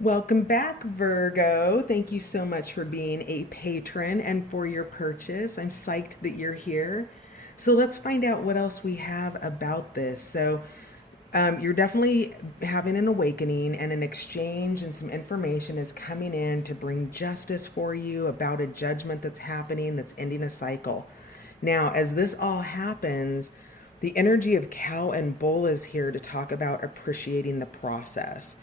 Welcome back, Virgo. Thank you so much for being a patron and for your purchase. I'm psyched that you're here. So let's find out what else we have about this. You're definitely having an awakening, and an exchange and some information is coming in to bring justice for you about a judgment that's happening that's ending a cycle. Now, as this all happens, the energy of cow and bull is here to talk about appreciating the process.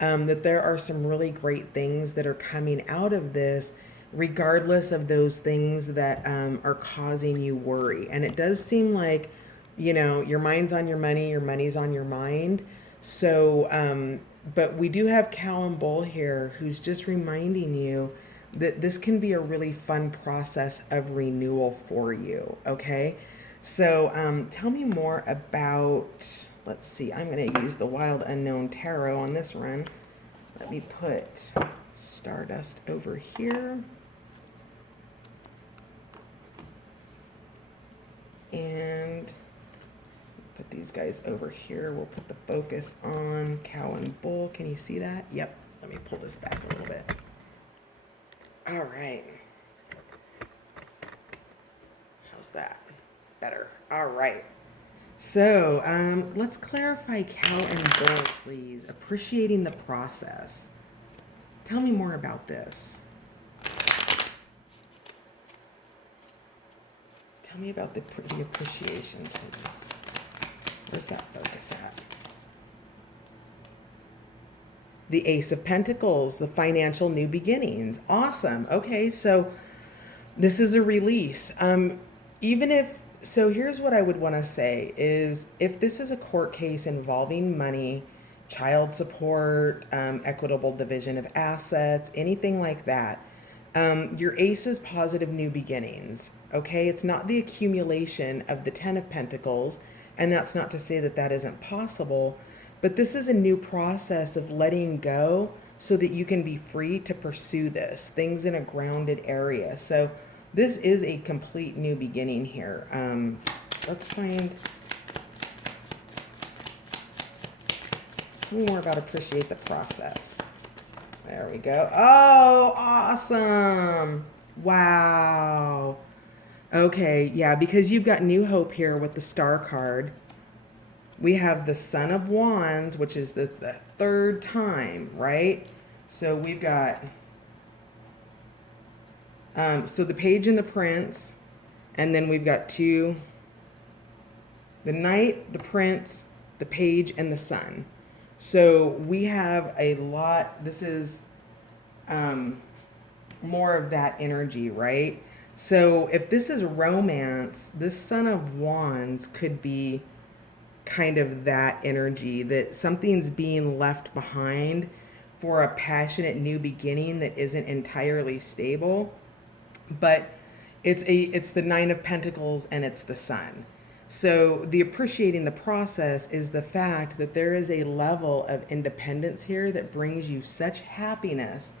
That there are some really great things that are coming out of this, regardless of those things that are causing you worry. And it does seem like, your mind's on your money's on your mind. But we do have cow and bull here who's just reminding you that this can be a really fun process of renewal for you. Okay. Tell me more about, let's see, I'm going to use the Wild Unknown Tarot on this run. Let me put Stardust over here. And put these guys over here. We'll put the focus on cow and bull. Can you see that? Yep. Let me pull this back a little bit. All right. How's that? Better. All right. Let's clarify cow and bull, please. Appreciating the process. Tell me more about this. Tell me about the appreciation, please. Where's that focus at? The Ace of Pentacles, the financial new beginnings. Awesome. Okay, so this is a release. So here's what I would want to say is, if this is a court case involving money, child support, equitable division of assets, anything like that, your ace is positive new beginnings. Okay, it's not the accumulation of the 10 of Pentacles, and that's not to say that that isn't possible, but this is a new process of letting go so that you can be free to pursue things in a grounded area. So this is a complete new beginning here. Let's find more about appreciate the process. There we go. Oh, awesome. Wow. Okay, yeah, because you've got new hope here with the Star card. We have the Son of Wands, which is the third time, right? So we've got the Page and the Prince, and then we've got the Knight, the Prince, the Page, and the Sun. So we have a lot. This is more of that energy, right? So if this is romance, this Son of Wands could be kind of that energy, that something's being left behind for a passionate new beginning that isn't entirely stable. But it's the Nine of Pentacles and it's the Sun. So the appreciating the process is the fact that there is a level of independence here that brings you such happiness,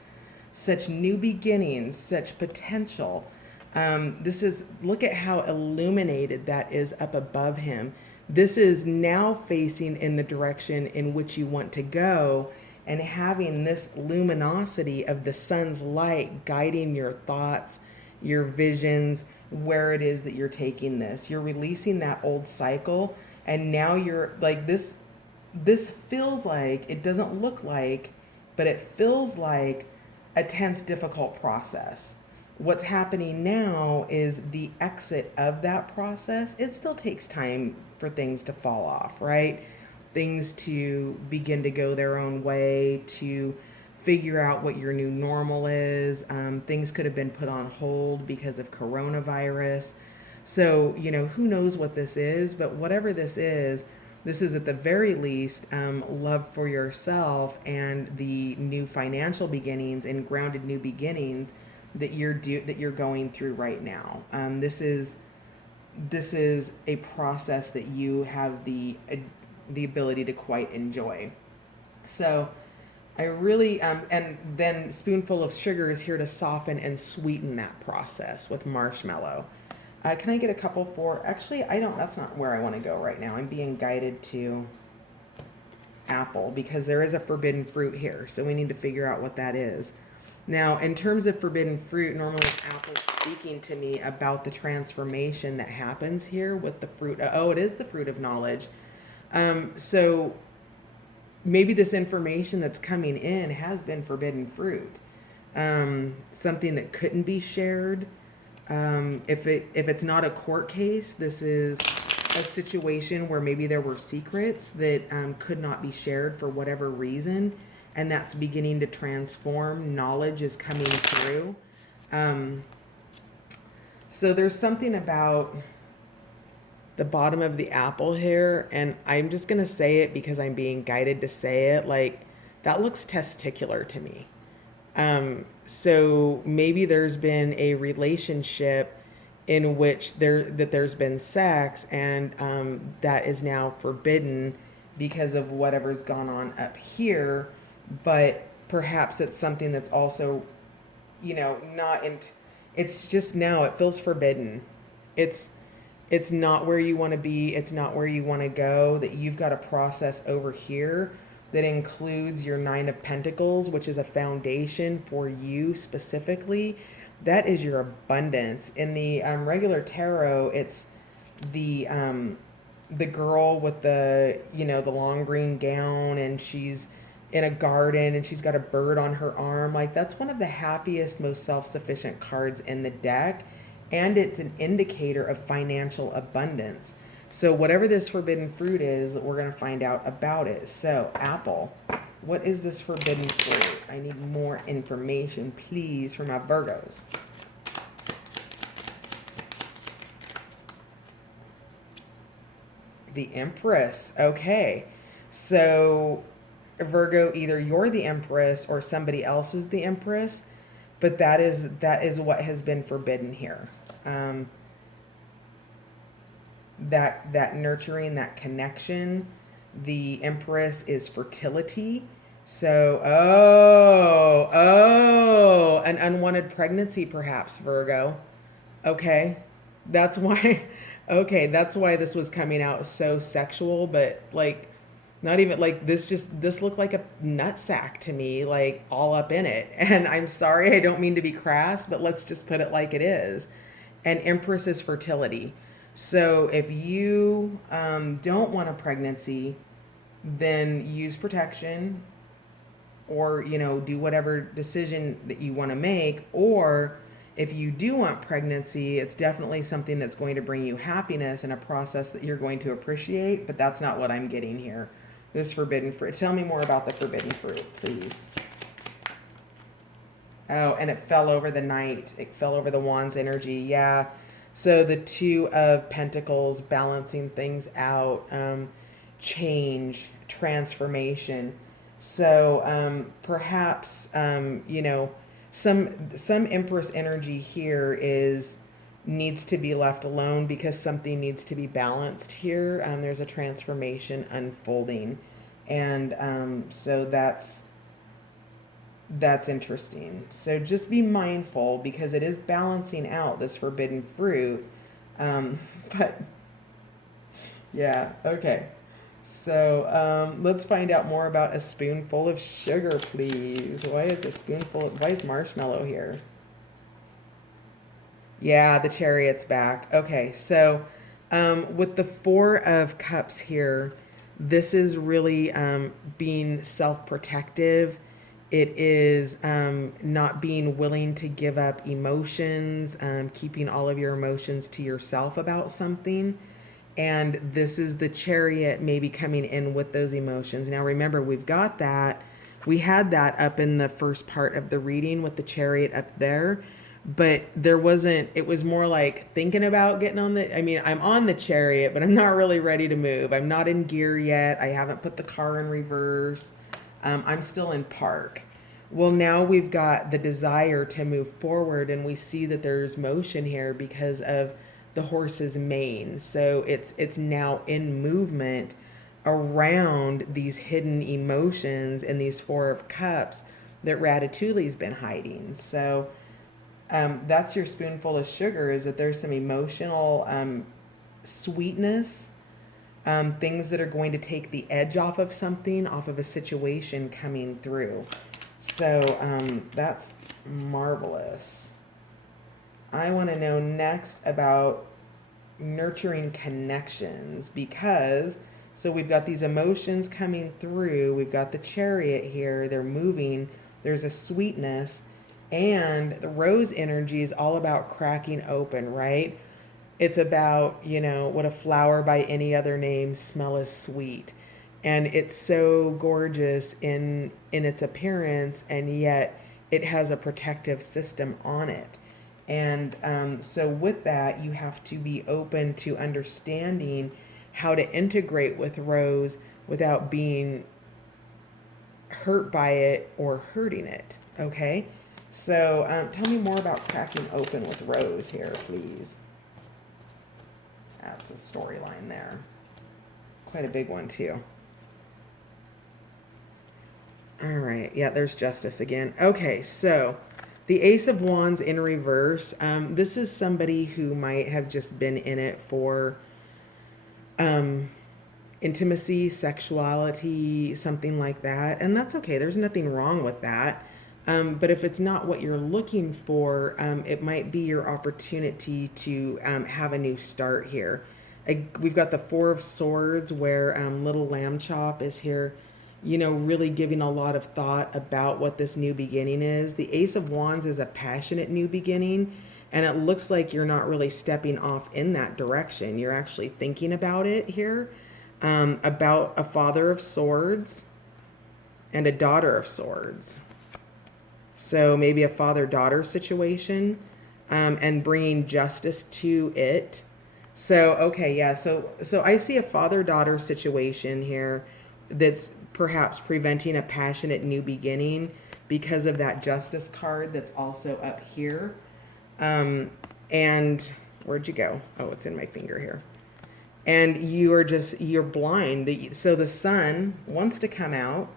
such new beginnings, such potential. Look at how illuminated that is up above him. This is now facing in the direction in which you want to go, and having this luminosity of the sun's light guiding your thoughts, your visions, where it is that you're taking this. You're releasing that old cycle, and now you're like this feels like, it doesn't look like, but it feels like a tense, difficult process. What's happening now is the exit of that process. It still takes time for things to fall off, right? Things to begin to go their own way, to figure out what your new normal is. Things could have been put on hold because of coronavirus. So, who knows what this is, but whatever this is at the very least love for yourself and the new financial beginnings and grounded new beginnings that you're going through right now. This is a process that you have the ability to quite enjoy. So I really, and then Spoonful of Sugar is here to soften and sweeten that process with marshmallow. Can I get a couple for, actually, that's not where I want to go right now. I'm being guided to apple, because there is a forbidden fruit here. So we need to figure out what that is. Now, in terms of forbidden fruit, normally apple's speaking to me about the transformation that happens here with the fruit. Oh, it is the fruit of knowledge. So maybe this information that's coming in has been forbidden fruit, something that couldn't be shared. If it's not a court case, this is a situation where maybe there were secrets that could not be shared for whatever reason, and that's beginning to transform. Knowledge is coming through. So there's something about the bottom of the apple here, and I'm just going to say it because I'm being guided to say it. Like, that looks testicular to me. So maybe there's been a relationship in which there's been sex, and that is now forbidden because of whatever's gone on up here. But perhaps it's something that's also, not in. It's just now it feels forbidden. It's not where you want to be. It's not where you want to go. That you've got a process over here that includes your Nine of Pentacles, which is a foundation for you specifically. That is your abundance. In the regular tarot, it's the girl with the the long green gown, and she's in a garden and she's got a bird on her arm. Like, that's one of the happiest, most self-sufficient cards in the deck, and it's an indicator of financial abundance. So whatever this forbidden fruit is, we're going to find out about it. So, apple, what is this forbidden fruit? I need more information, please, for my Virgos. The Empress. Okay. So, Virgo, either you're the Empress or somebody else is the Empress, but that is what has been forbidden here. That nurturing, that connection. The Empress is fertility. So, an unwanted pregnancy, perhaps, Virgo. Okay, that's why. Okay, that's why this was coming out so sexual, but like, not even like this looked like a nut sack to me, like all up in it. And I'm sorry, I don't mean to be crass, but let's just put it like it is. And Empress is fertility. So if you don't want a pregnancy, then use protection, or do whatever decision that you want to make. Or if you do want pregnancy, it's definitely something that's going to bring you happiness and a process that you're going to appreciate. But that's not what I'm getting here. This forbidden fruit. Tell me more about the forbidden fruit, please. Oh, and it fell over the knight. It fell over the wand's energy. Yeah. So the Two of Pentacles, balancing things out, change, transformation. So perhaps some Empress energy here needs to be left alone because something needs to be balanced here. There's a transformation unfolding, and so that's interesting. So just be mindful, because it is balancing out this forbidden fruit. But yeah, okay. So let's find out more about a spoonful of sugar, please. Why is marshmallow here? Yeah, the Chariot's back. Okay, so with the Four of Cups here, this is really being self-protective. It is not being willing to give up emotions, keeping all of your emotions to yourself about something. And this is the Chariot maybe coming in with those emotions. Now remember, we've got that. We had that up in the first part of the reading with the Chariot up there. But there wasn't, it was more like thinking about getting on I'm on the Chariot, but I'm not really ready to move. I'm not in gear yet. I haven't put the car in reverse. I'm still in park. Well, now we've got the desire to move forward, and we see that there's motion here because of the horse's mane. So it's now in movement around these hidden emotions and these Four of Cups that Ratatouille's been hiding. So that's your spoonful of sugar, is that there's some emotional sweetness things that are going to take the edge off of something, off of a situation coming through. So that's marvelous. I want to know next about nurturing connections, because so we've got these emotions coming through, we've got the Chariot here, they're moving, there's a sweetness, and the Rose energy is all about cracking open, right? It's about, what a flower by any other name smell is sweet, and it's so gorgeous in its appearance, and yet it has a protective system on it. And so with that, you have to be open to understanding how to integrate with Rose without being hurt by it or hurting it. Okay? So tell me more about cracking open with Rose here, please. That's a storyline there. Quite a big one, too. All right. Yeah, there's Justice again. Okay, so the Ace of Wands in reverse. This is somebody who might have just been in it for intimacy, sexuality, something like that. And that's okay. There's nothing wrong with that. But if it's not what you're looking for, it might be your opportunity to have a new start here. We've got the Four of Swords, where little Lamb Chop is here, really giving a lot of thought about what this new beginning is. The Ace of Wands is a passionate new beginning, and it looks like you're not really stepping off in that direction. You're actually thinking about it here, about a Father of Swords and a Daughter of Swords. So maybe a father-daughter situation, and bringing justice to it. So, okay, yeah. So I see a father-daughter situation here that's perhaps preventing a passionate new beginning because of that Justice card that's also up here. And where'd you go? Oh, it's in my finger here. And you're blind. So the Sun wants to come out,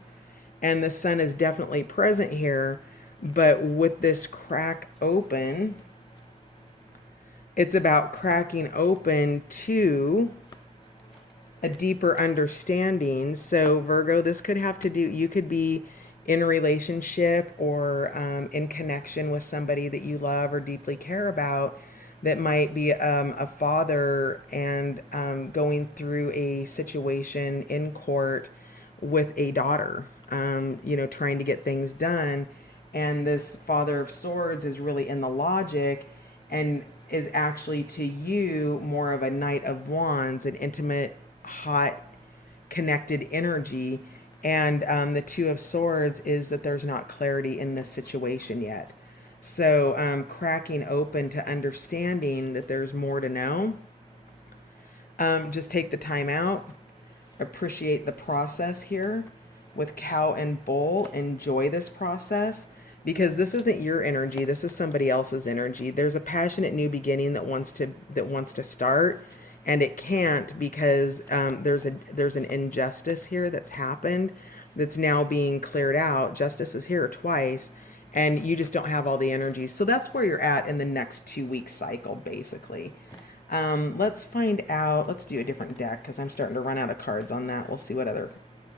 and the Sun is definitely present here, but with this crack open, it's about cracking open to a deeper understanding. So Virgo, this could have to do, you could be in a relationship or in connection with somebody that you love or deeply care about, that might be a father and going through a situation in court with a daughter, trying to get things done. And this Father of Swords is really in the logic and is actually to you more of a Knight of Wands, an intimate, hot, connected energy. And the Two of Swords is that there's not clarity in this situation yet. So cracking open to understanding that there's more to know. Just take the time out. Appreciate the process here. With Cow and Bull, enjoy this process, because this isn't your energy. This is somebody else's energy. There's a passionate new beginning that wants to start, and it can't because there's an injustice here that's happened that's now being cleared out. Justice is here twice, and you just don't have all the energy. So that's where you're at in the next 2-week cycle, basically. Let's find out. Let's do a different deck because I'm starting to run out of cards on that. We'll see what other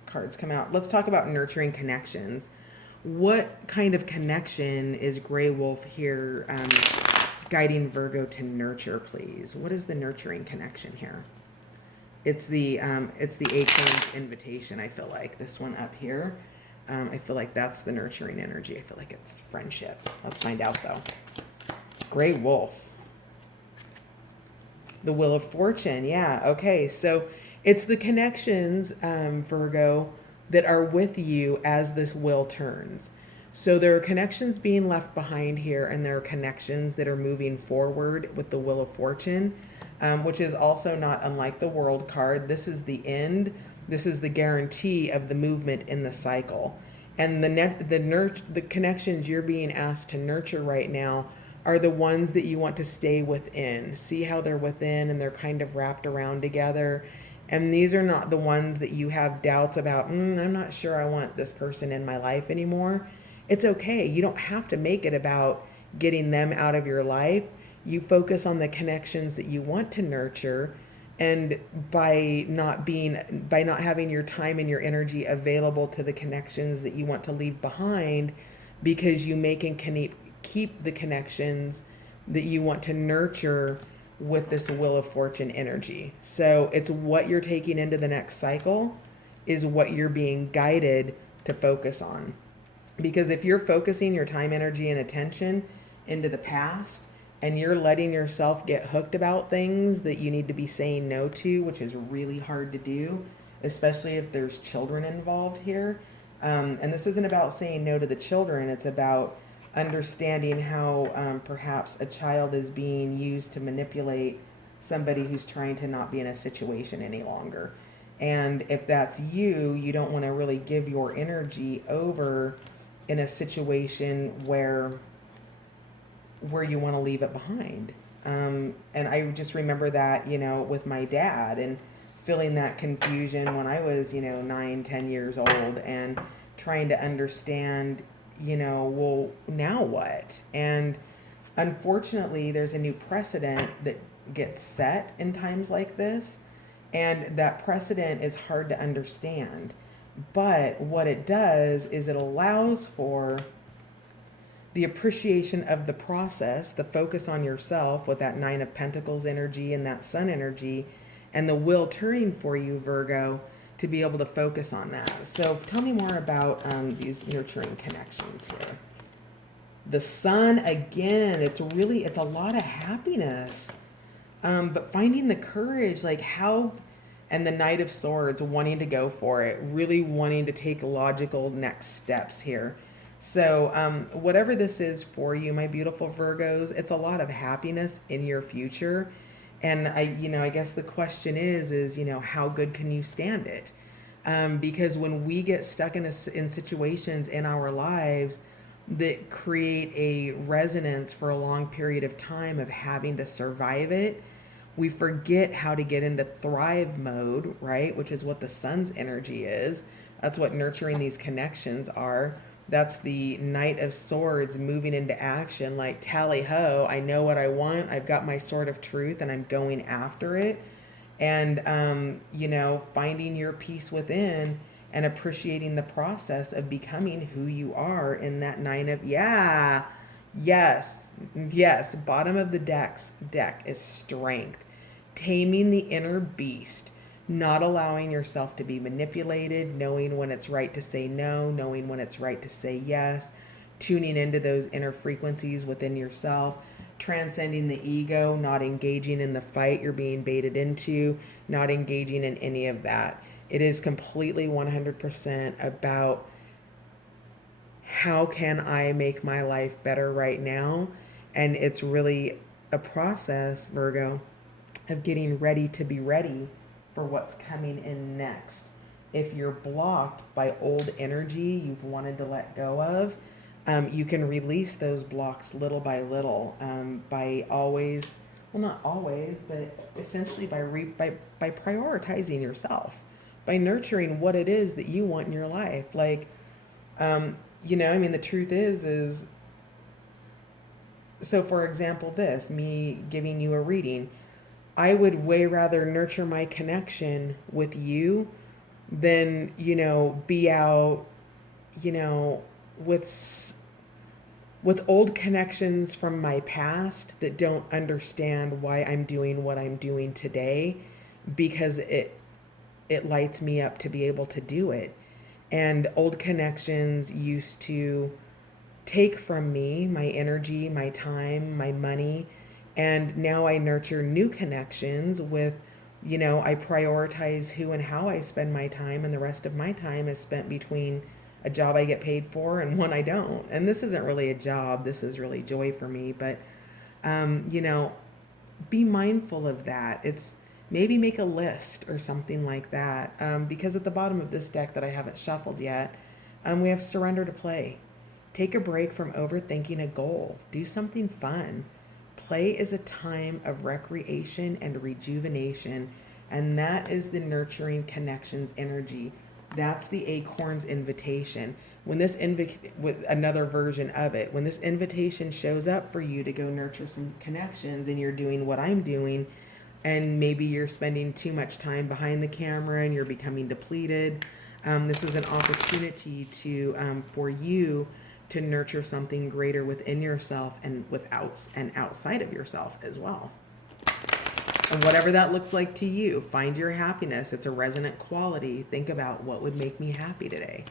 cards come out. Let's talk about nurturing connections. What kind of connection is Grey Wolf here guiding Virgo to nurture, please? What is the nurturing connection here? It's the Acorn's invitation. I feel like this one up here. I feel like that's the nurturing energy. I feel like it's friendship. Let's find out though. Grey Wolf. The Wheel of Fortune. Yeah. Okay. So it's the connections, Virgo, that are with you as this wheel turns. So there are connections being left behind here, and there are connections that are moving forward with the Wheel of Fortune, which is also not unlike the World card. This is the end. This is the guarantee of the movement in the cycle. And the connections you're being asked to nurture right now are the ones that you want to stay within. See how they're within and they're kind of wrapped around together. And these are not the ones that you have doubts about. I'm not sure I want this person in my life anymore. It's okay. You don't have to make it about getting them out of your life. You focus on the connections that you want to nurture, And by not having your time and your energy available to the connections that you want to leave behind, because you make and keep the connections that you want to nurture with this wheel of fortune energy. So it's what you're taking into the next cycle is what you're being guided to focus on. Because if you're focusing your time, energy, and attention into the past, and you're letting yourself get hooked about things that you need to be saying no to, which is really hard to do, especially if there's children involved here. And this isn't about saying no to the children, it's about understanding how perhaps a child is being used to manipulate somebody who's trying to not be in a situation any longer. And if that's you, you don't want to really give your energy over in a situation where you want to leave it behind. And I just remember that, with my dad and feeling that confusion when I was, 9, 10 years old and trying to understand, well, now what? And unfortunately, there's a new precedent that gets set in times like this. And that precedent is hard to understand. But what it does is it allows for the appreciation of the process, the focus on yourself with that Nine of Pentacles energy and that Sun energy, and the wheel turning for you, Virgo, to be able to focus on that. So tell me more about these nurturing connections here. The Sun, again, it's a lot of happiness. But finding the courage, and the Knight of Swords, wanting to go for it, really wanting to take logical next steps here. So whatever this is for you, my beautiful Virgos, it's a lot of happiness in your future. And I guess the question is, how good can you stand it? Because when we get stuck in situations in our lives that create a resonance for a long period of time of having to survive it, we forget how to get into thrive mode, right? Which is what the Sun's energy is. That's what nurturing these connections are. That's the Knight of Swords moving into action, like tally ho, I know what I want. I've got my sword of truth and I'm going after it. And, finding your peace within and appreciating the process of becoming who you are in that yes, bottom of the deck is strength, taming the inner beast, not allowing yourself to be manipulated, knowing when it's right to say no, knowing when it's right to say yes, tuning into those inner frequencies within yourself, transcending the ego, not engaging in the fight you're being baited into, not engaging in any of that. It is completely 100% about how can I make my life better right now? And it's really a process, Virgo, of getting ready to be ready for what's coming in next. If you're blocked by old energy you've wanted to let go of, you can release those blocks little by little, by always, well, not always, but essentially by prioritizing yourself, by nurturing what it is that you want in your life. The truth is, so for example, me giving you a reading, I would way rather nurture my connection with you than, be out, with old connections from my past that don't understand why I'm doing what I'm doing today, because it lights me up to be able to do it. And old connections used to take from me my energy, my time, my money. And now I nurture new connections with, I prioritize who and how I spend my time. And the rest of my time is spent between a job I get paid for and one I don't. And this isn't really a job. This is really joy for me. But, be mindful of that. It's maybe make a list or something like that. Because at the bottom of this deck that I haven't shuffled yet, we have surrender to play. Take a break from overthinking a goal. Do something fun. Play is a time of recreation and rejuvenation. And that is the nurturing connections energy. That's the acorn's invitation. When this with another version of it, when this invitation shows up for you to go nurture some connections and you're doing what I'm doing, and maybe you're spending too much time behind the camera and you're becoming depleted. This is an opportunity to for you to nurture something greater within yourself and outside of yourself as well. And whatever that looks like to you, find your happiness. It's a resonant quality. Think about what would make me happy today.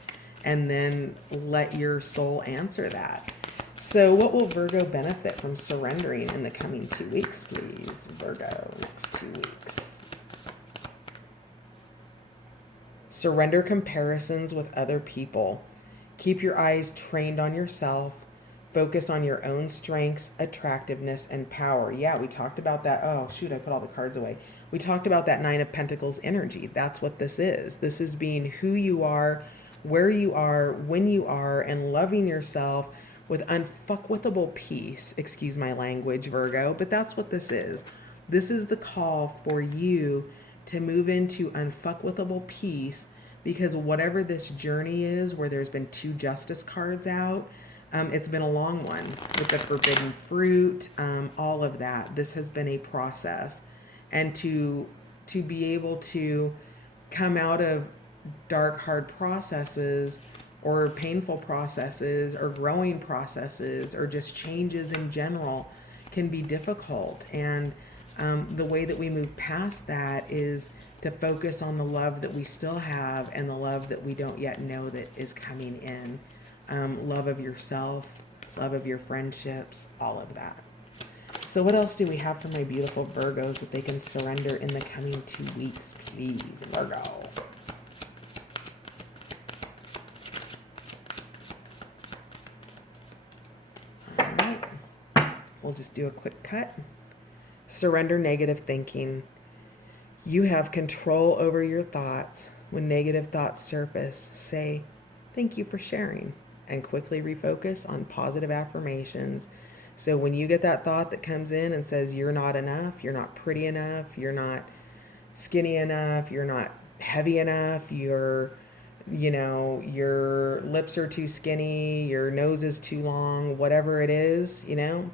And then let your soul answer that. So, what will Virgo benefit from surrendering in the coming 2 weeks, please? Virgo, next 2 weeks. Surrender comparisons with other people. Keep your eyes trained on yourself. Focus on your own strengths, attractiveness, and power. Yeah, we talked about that. Oh, shoot, I put all the cards away. We talked about that Nine of Pentacles energy. That's what this is. This is being who you are, where you are, when you are, and loving yourself with unfuckwithable peace. Excuse my language, Virgo, but that's what this is. This is the call for you to move into unfuckwithable peace, because whatever this journey is, where there's been 2 justice cards out, it's been a long one with the forbidden fruit, all of that. This has been a process, and to be able to come out of dark, hard processes, or painful processes, or growing processes, or just changes in general, can be difficult. And the way that we move past that is to focus on the love that we still have and the love that we don't yet know that is coming in. Love of yourself, love of your friendships, all of that. So what else do we have for my beautiful Virgos that they can surrender in the coming 2 weeks, please, Virgo? All right. We'll just do a quick cut. Surrender negative thinking. You have control over your thoughts. When negative thoughts surface, say, "Thank you for sharing," and quickly refocus on positive affirmations. So when you get that thought that comes in and says you're not enough, you're not pretty enough, you're not skinny enough, you're not heavy enough, your lips are too skinny, your nose is too long, whatever it is,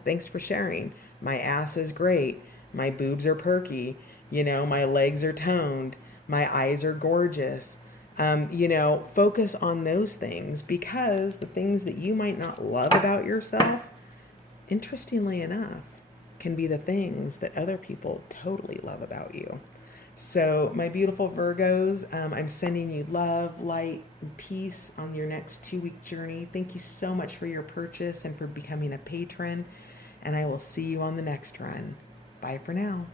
thanks for sharing. My ass is great. My boobs are perky. My legs are toned. My eyes are gorgeous. Focus on those things, because the things that you might not love about yourself, interestingly enough, can be the things that other people totally love about you. So, my beautiful Virgos, I'm sending you love, light, and peace on your next 2-week journey. Thank you so much for your purchase and for becoming a patron, and I will see you on the next run. Bye for now.